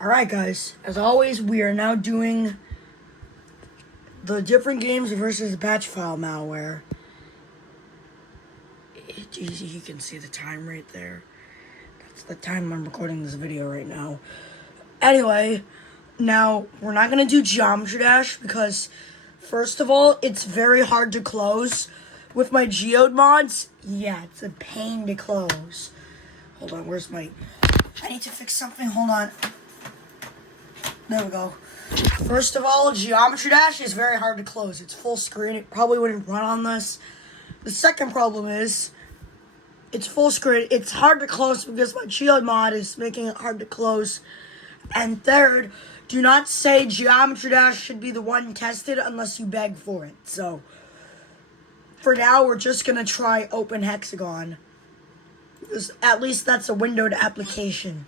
Alright guys, as always, we are now doing the different games versus batch file malware. You can see the time right there. That's the time I'm recording this video right now. Anyway, now we're not going to do Geometry Dash because, first of all, it's very hard to close. With my geode mods, yeah, it's a pain to close. Hold on, where's my... I need to fix something, hold on. There we go. First of all, Geometry Dash is very hard to close. It's full screen. It probably wouldn't run on this. The second problem is, it's full screen. It's hard to close because my geode mod is making it hard to close. And third, do not say Geometry Dash should be the one tested unless you beg for it. So, for now, we're just going to try Open Hexagon. Because at least that's a windowed application.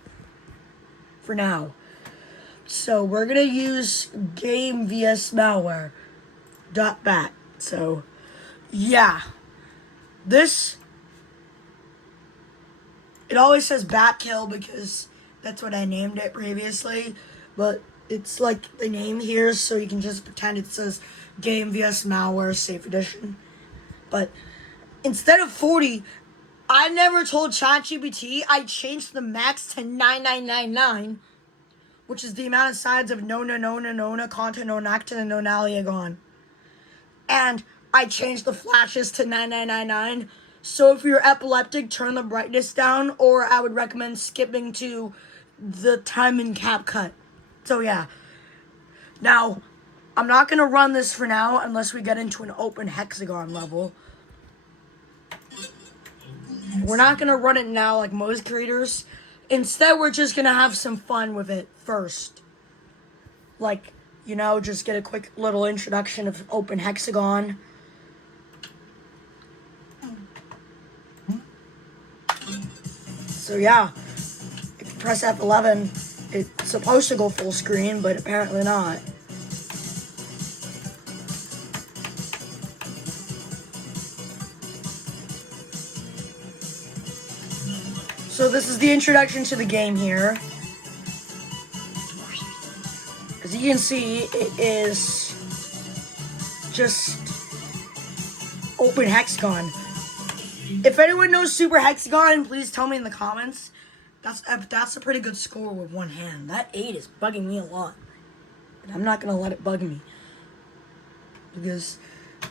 For now. So we're going to use game vs malware .bat. So, yeah. This, it always says bat kill because that's what I named it previously. But it's like the name here, so you can just pretend it says game vs malware safe edition. But instead of 40, I never told ChatGPT I changed the max to 9999. Which is the amount of sides of nona, conta, nonactin, and nonaliagon. And I changed the flashes to 9999. So if you're epileptic, turn the brightness down, or I would recommend skipping to the time in CapCut. So yeah. Now, I'm not going to run this for now unless we get into an open hexagon level. We're not going to run it now like most creators. Instead, we're just going to have some fun with it first. Like, you know, just get a quick little introduction of Open Hexagon. So, yeah. If you press F11, it's supposed to go full screen, but apparently not. So this is the introduction to the game here. As you can see, it is just Open Hexagon. If anyone knows Super Hexagon, please tell me in the comments. That's a pretty good score with one hand. That 8 is bugging me a lot. But I'm not going to let it bug me. Because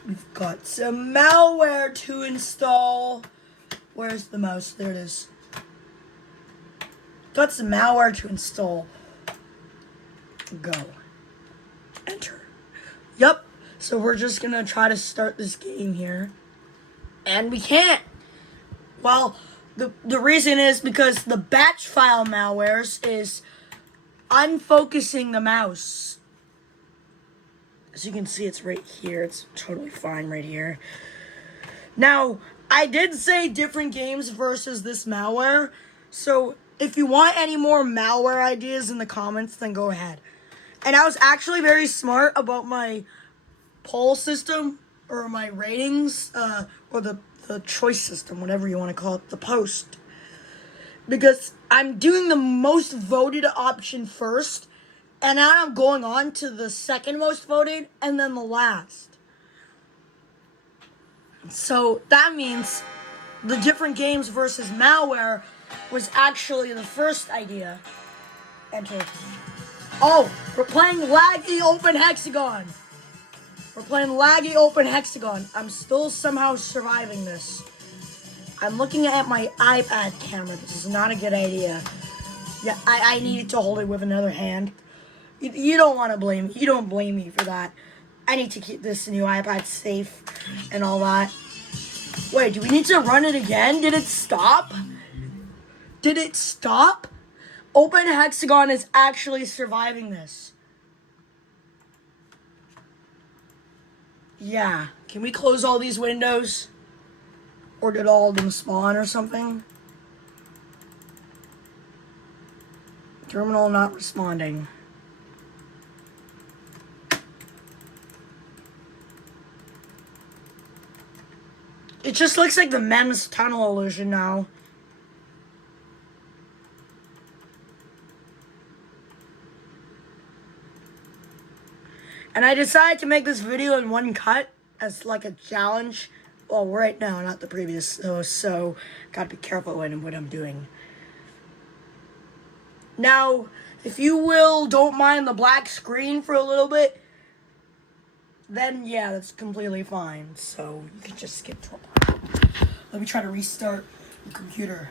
we've got some malware to install. Where's the mouse? There it is. Got some malware to install. Go. Enter. Yep. So we're just going to try to start this game here. And we can't. Well, the reason is because the batch file malwares is unfocusing the mouse. As you can see, it's right here. It's totally fine right here. Now, I did say different games versus this malware. So if you want any more malware ideas in the comments, then go ahead. And I was actually very smart about my poll system, or my ratings, or the choice system, whatever you want to call it, the post. Because I'm doing the most voted option first, and now I'm going on to the second most voted, and then the last. So that means the different games versus malware was actually the first idea. Enter. Oh, we're playing laggy Open Hexagon. We're playing laggy Open Hexagon. I'm still somehow surviving this. I'm looking at my iPad camera. This is not a good idea. Yeah, I needed to hold it with another hand. You don't want to blame me. You don't blame me for that. I need to keep this new iPad safe and all that. Wait, do we need to run it again? Did it stop? Did it stop? Open Hexagon is actually surviving this. Yeah. Can we close all these windows? Or did all of them spawn or something? Terminal not responding. It just looks like the MEMS tunnel illusion now. And I decided to make this video in one cut as like a challenge. Well, right now, not the previous, so gotta be careful when what I'm doing. Now, if you don't mind the black screen for a little bit, then yeah, that's completely fine. So you can just skip to a part. Let me try to restart the computer.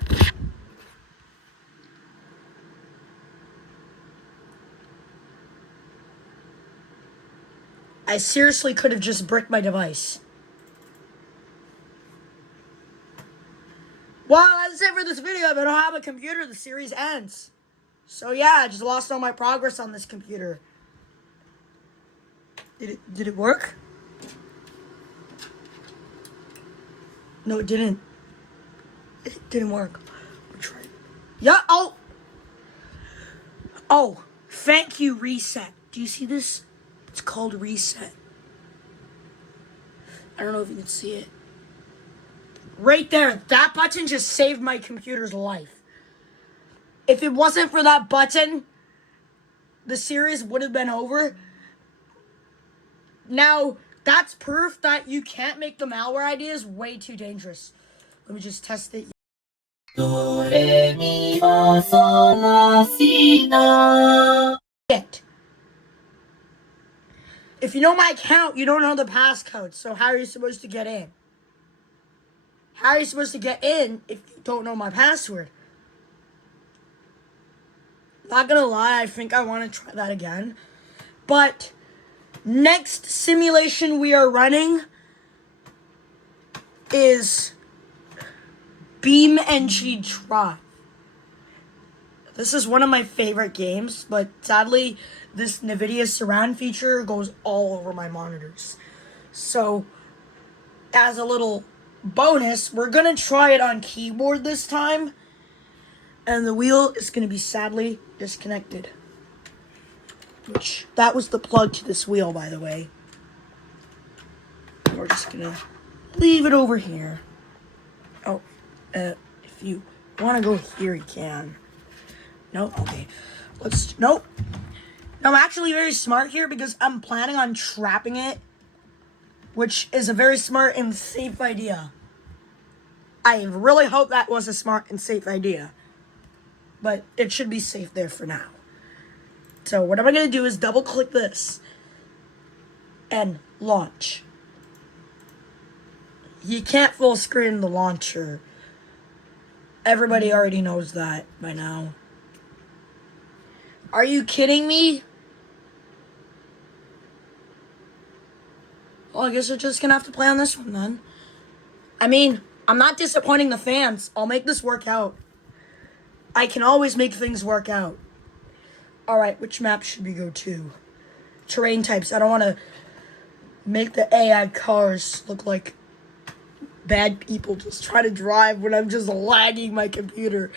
I seriously could have just bricked my device. Well, that's it for this video. If I don't have a computer, the series ends. So yeah, I just lost all my progress on this computer. Did it work? No, it didn't. It didn't work. We'll try it. Yeah, oh, thank you, reset. Do you see this? It's called reset. I don't know if you can see it. Right there, that button just saved my computer's life. If it wasn't for that button, the series would have been over. Now, that's proof that you can't make the malware ideas way too dangerous. Let me just test it. If you know my account, you don't know the passcode. So how are you supposed to get in? How are you supposed to get in if you don't know my password? Not gonna lie, I think I want to try that again. But next simulation we are running is BeamNG Drive. This is one of my favorite games, but sadly, this NVIDIA surround feature goes all over my monitors. So, as a little bonus, we're gonna try it on keyboard this time, and the wheel is gonna be sadly disconnected. Which, that was the plug to this wheel, by the way. We're just gonna leave it over here. Oh, if you wanna go here, you can. No, okay. Nope. I'm actually very smart here because I'm planning on trapping it, which is a very smart and safe idea. I really hope that was a smart and safe idea, but it should be safe there for now. So what I'm going to do is double click this and launch. You can't full screen the launcher. Everybody already knows that by now. Are you kidding me? Well, I guess we're just gonna have to play on this one then. I mean, I'm not disappointing the fans. I'll make this work out. I can always make things work out. Alright, which map should we go to? Terrain types. I don't want to make the AI cars look like bad people just trying to drive when I'm just lagging my computer.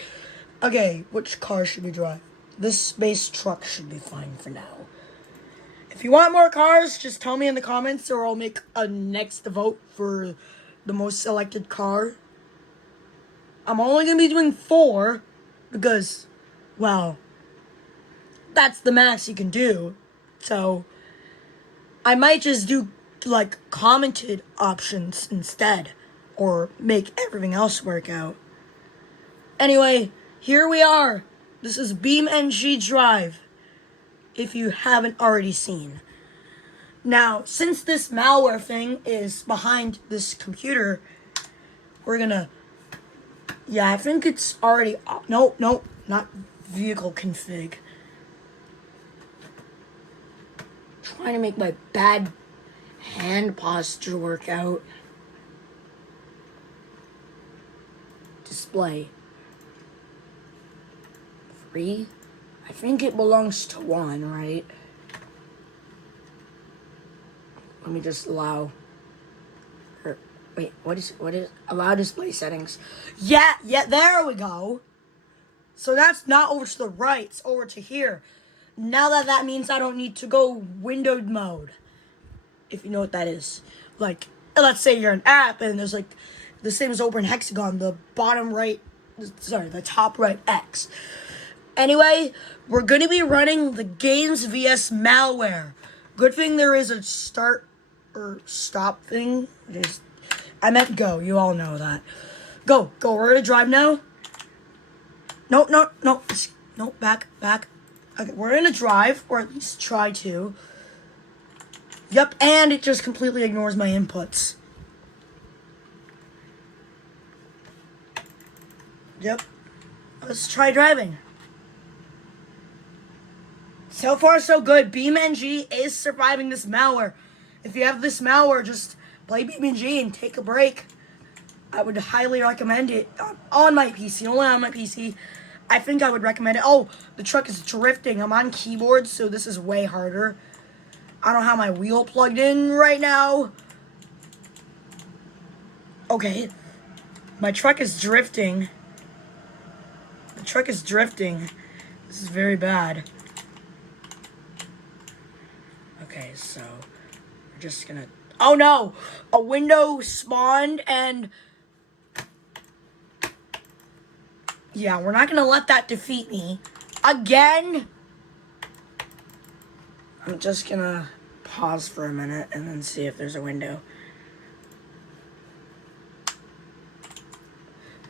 Okay, which car should we drive? This space truck should be fine for now. If you want more cars, just tell me in the comments or I'll make a next vote for the most selected car. I'm only going to be doing 4 because, well, that's the max you can do. So, I might just do, like, commented options instead or make everything else work out. Anyway, here we are. This is BeamNG Drive, if you haven't already seen. Now, since this malware thing is behind this computer, we're gonna... Yeah, I think it's already... Nope, not vehicle config. Trying to make my bad hand posture work out. Display. 3? I think it belongs to 1, right? Let me just allow... wait, what is... Allow display settings. Yeah, there we go. So that's not over to the right, it's over to here. Now that means I don't need to go windowed mode. If you know what that is. Like, let's say you're an app and there's like... The same as open hexagon, the bottom right... Sorry, the top right X. Anyway, we're going to be running the games vs malware. Good thing there is a start or stop thing. I meant go. You all know that. Go. We're gonna drive now. No. No, back. Okay, we're gonna drive, or at least try to. Yep, and it just completely ignores my inputs. Yep. Let's try driving. So far, so good. BeamNG is surviving this malware. If you have this malware, just play BeamNG and take a break. I would highly recommend it on my PC, only on my PC. I think I would recommend it. Oh, the truck is drifting. I'm on keyboard, so this is way harder. I don't have my wheel plugged in right now. Okay. My truck is drifting. The truck is drifting. This is very bad. Okay, so we're just gonna... Oh no! A window spawned and... Yeah, we're not gonna let that defeat me. Again! I'm just gonna pause for a minute and then see if there's a window.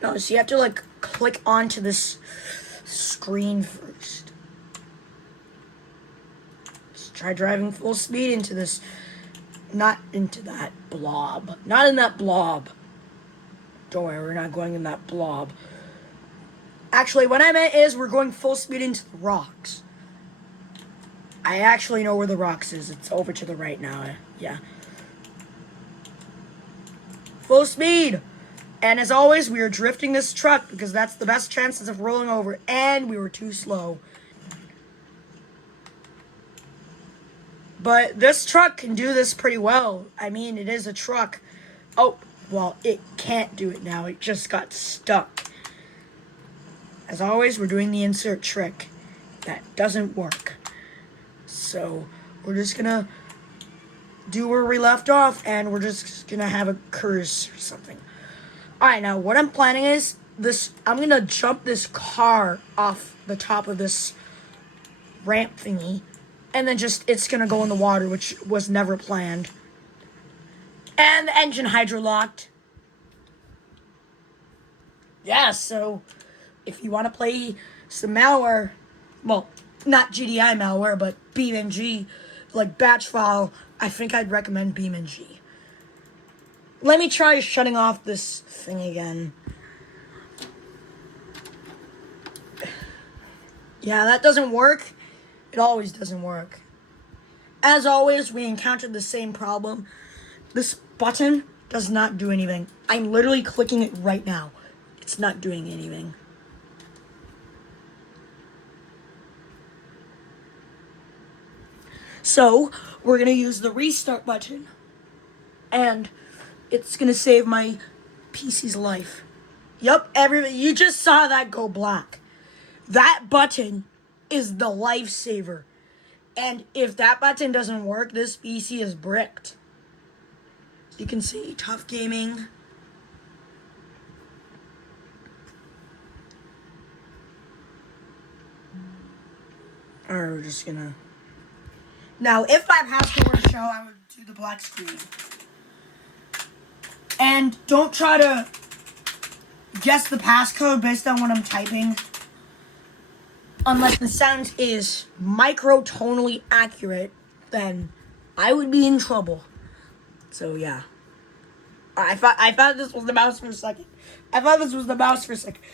No, so you have to like click onto this screen first. Let's try driving full speed into this. Not into that blob. Not in that blob. Don't worry, we're not going in that blob. Actually, what I meant is we're going full speed into the rocks. I actually know where the rocks is. It's over to the right now. Yeah. Full speed. And as always, we are drifting this truck because that's the best chances of rolling over. And we were too slow. But this truck can do this pretty well. I mean, it is a truck. Oh, well, it can't do it now. It just got stuck. As always, we're doing the insert trick. That doesn't work. So, we're just gonna do where we left off, and we're just gonna have a curse or something. Alright, now what I'm planning is I'm gonna jump this car off the top of this ramp thingy, and then it's gonna go in the water, which was never planned. And the engine hydrolocked. Yeah, so if you want to play some malware, well, not GDI malware, but BeamNG, like batch file, I think I'd recommend BeamNG. Let me try shutting off this thing again. Yeah, that doesn't work. It always doesn't work. As always, we encountered the same problem. This button does not do anything. I'm literally clicking it right now. It's not doing anything. So, we're going to use the restart button. And it's going to save my PC's life. Yup, you just saw that go black. That button is the lifesaver. And if that button doesn't work, this PC is bricked. You can see tough gaming. Alright, we're just gonna... Now, if my passcode were to show, I would do the black screen. And don't try to guess the passcode based on what I'm typing. Unless the sound is microtonally accurate, then I would be in trouble. So, yeah. I thought this was the mouse for a second.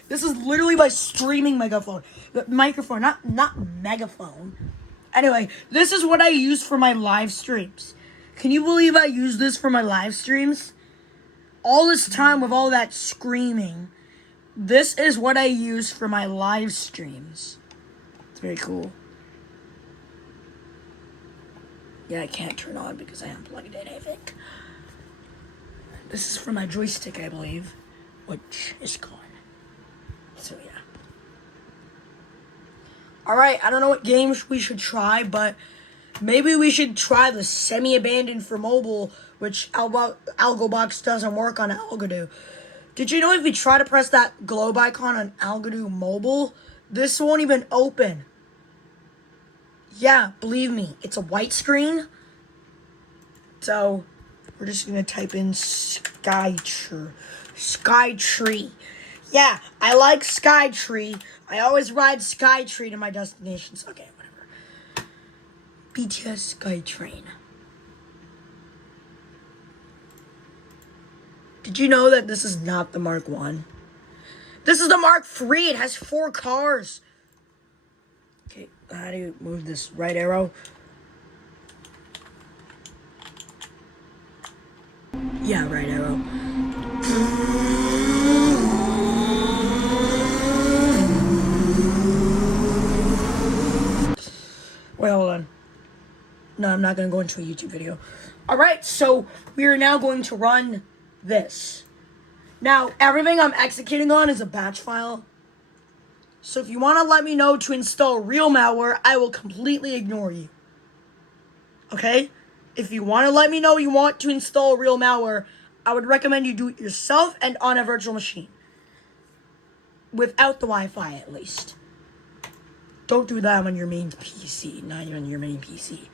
This is literally my streaming megaphone. Microphone, not megaphone. Anyway, this is what I use for my live streams. Can you believe I use this for my live streams? All this time with all that screaming. This is what I use for my live streams. It's very cool. Yeah, I can't turn on because I unplugged it, I think. This is for my joystick, I believe, which is gone. So, yeah. Alright, I don't know what games we should try, but maybe we should try the semi-abandoned for mobile, which AlgoBox doesn't work on Algodoo. Did you know if you try to press that globe icon on Algodoo mobile, this won't even open? Yeah, believe me, it's a white screen. So we're just gonna type in Skytree. Yeah, I like Skytree. I always ride Skytree to my destinations. Okay, whatever. BTS Skytrain. Did you know that this is not the Mark 1? This is the Mark 3. It has 4 cars. Okay, how do you move this right arrow? Yeah, right arrow. Wait, hold on. No, I'm not going to go into a YouTube video. Alright, so we are now going to run this. Now, everything I'm executing on is a batch file. So if you want to let me know to install real malware, I will completely ignore you. Okay? If you want to let me know you want to install real malware, I would recommend you do it yourself and on a virtual machine. Without the Wi-Fi, at least. Don't do that on your main PC, not even your main PC.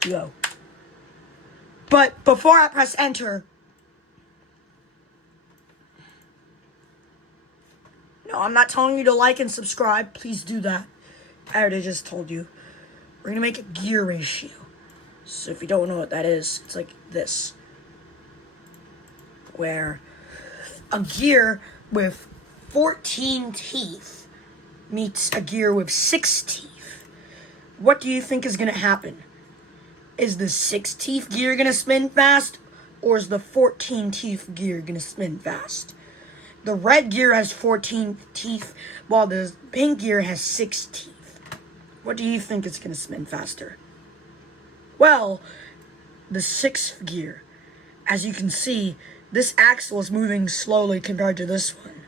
Go. But before I press enter... No, I'm not telling you to like and subscribe. Please do that. I already just told you. We're going to make a gear ratio. So if you don't know what that is, it's like this. Where a gear with 14 teeth meets a gear with 6 teeth. What do you think is going to happen? Is the 6 teeth gear going to spin fast? Or is the 14 teeth gear going to spin fast? The red gear has 14 teeth, while the pink gear has 6 teeth. What do you think is going to spin faster? Well, the 6th gear. As you can see, this axle is moving slowly compared to this one.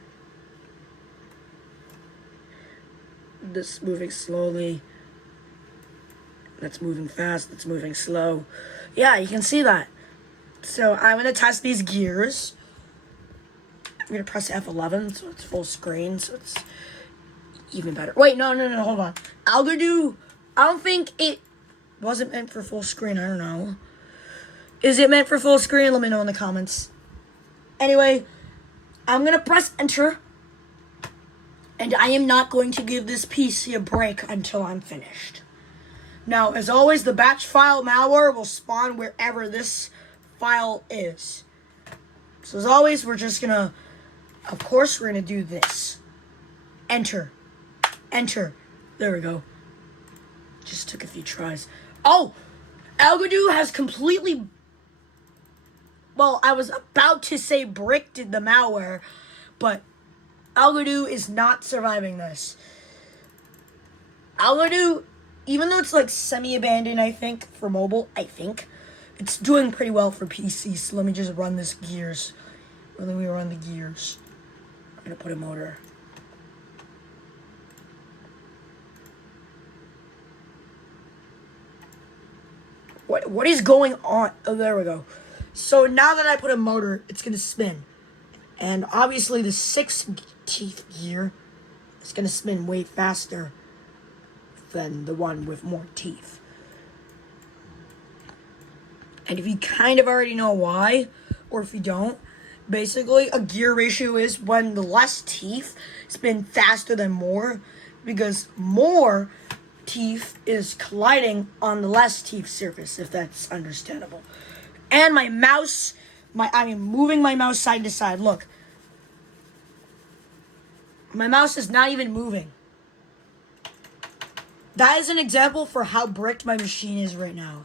This moving slowly. That's moving fast. That's moving slow. Yeah, you can see that. So I'm going to test these gears. I'm going to press F11 so it's full screen, so it's even better. Wait, no, hold on. I don't think it wasn't meant for full screen. I don't know. Is it meant for full screen? Let me know in the comments. Anyway, I'm going to press enter. And I am not going to give this PC a break until I'm finished. Now, as always, the batch file malware will spawn wherever this file is. So as always, we're just going to... Of course, we're going to do this. Enter. Enter. There we go. Just took a few tries. Oh! Algodo has completely... Well, I was about to say bricked the malware, but Algodo is not surviving this. Algodo, even though it's like semi-abandoned, I think, for mobile, it's doing pretty well for PC. So let me just run this gears. Let me run the gears. I'm going to put a motor. What is going on? Oh, there we go. So now that I put a motor, it's going to spin. And obviously the 6th teeth gear is going to spin way faster than the one with more teeth. And if you kind of already know why, or if you don't, basically a gear ratio is when the less teeth spin faster than more, because more teeth is colliding on the less teeth surface, if that's understandable. And my mouse, I'm moving my mouse side to side. Look. My mouse is not even moving. That is an example for how bricked my machine is right now.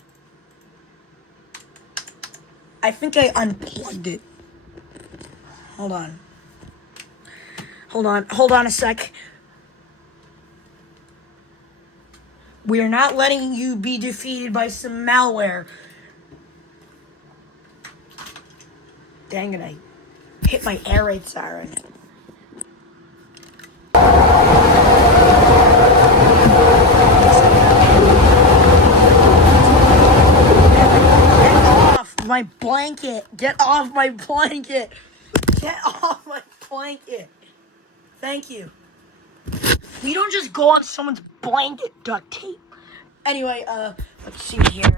I think I unplugged it. Hold on. Hold on a sec. We are not letting you be defeated by some malware. Dang it, I hit my air raid siren. My blanket. Get off my blanket. Get off my blanket. Thank you. You don't just go on someone's blanket, duct tape. Anyway, let's see here.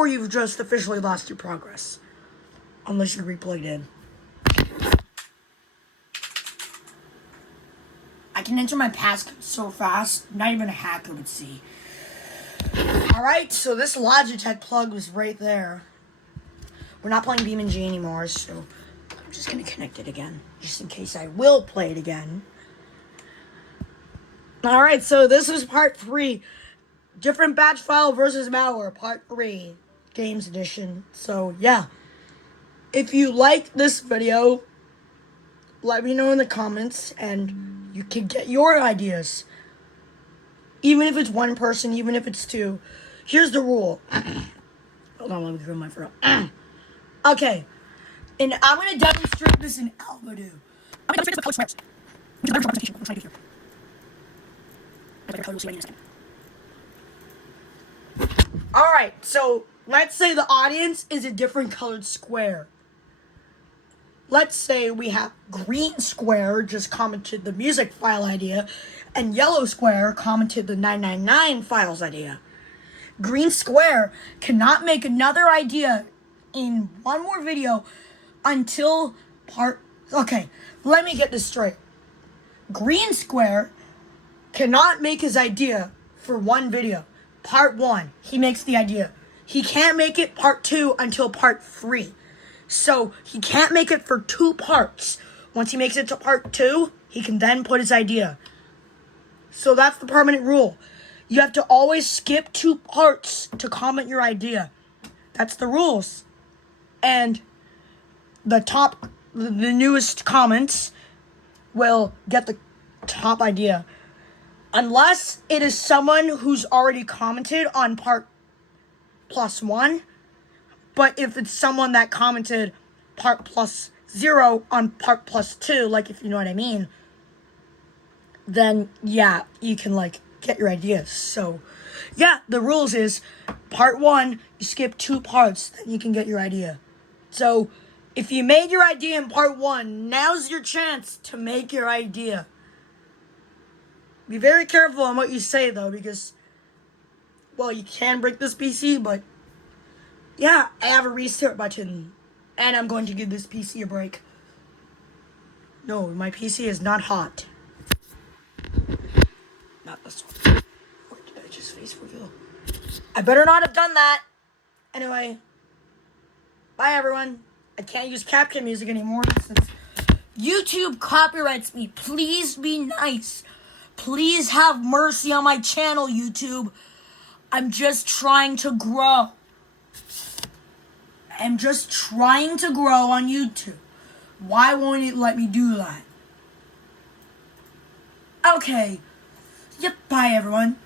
or you've just officially lost your progress. Unless you replayed in. I can enter my passcode so fast, not even a hacker would see. Alright, so this Logitech plug was right there. We're not playing BeamNG anymore, so I'm just going to connect it again, just in case I will play it again. Alright, so this was part 3. Different batch file versus malware, part 3. Games edition. So, yeah. If you like this video, let me know in the comments, and you can get your ideas. Even if it's one person, even if it's two. Here's the rule. Hold on, let me clear my throat. Okay. And I'm going to demonstrate this in Alvadu. I'm going to demonstrate this with code squares. Which is better for representation. I'm trying to do here. Code, we'll see what I need in a second. Alright, so let's say the audience is a different colored square. Let's say we have green square just commented the music file idea, and yellow square commented the 999 files idea. Green square cannot make another idea in one more video until part... Okay, let me get this straight. Green square cannot make his idea for one video. Part 1, he makes the idea. He can't make it part 2 until part 3. So, he can't make it for 2 parts. Once he makes it to part 2, he can then put his idea. So, that's the permanent rule. You have to always skip 2 parts to comment your idea. That's the rules. And the newest comments will get the top idea. Unless it is someone who's already commented on part +1. But if it's someone that commented part +0 on part +2, like if you know what I mean, then yeah, you can like get your ideas. So yeah, the rules is part 1, you skip 2 parts, then you can get your idea. So if you made your idea in part 1, now's your chance to make your idea. Be very careful on what you say though, because, well, you can break this PC, but yeah, I have a restart button, and I'm going to give this PC a break. No, my PC is not hot. Not this one. Or did I just face reveal? I better not have done that. Anyway, bye everyone. I can't use CapCut music anymore since YouTube copyrights me. Please be nice. Please have mercy on my channel, YouTube. I'm just trying to grow. I'm just trying to grow on YouTube. Why won't it let me do that? Okay. Yep, bye everyone.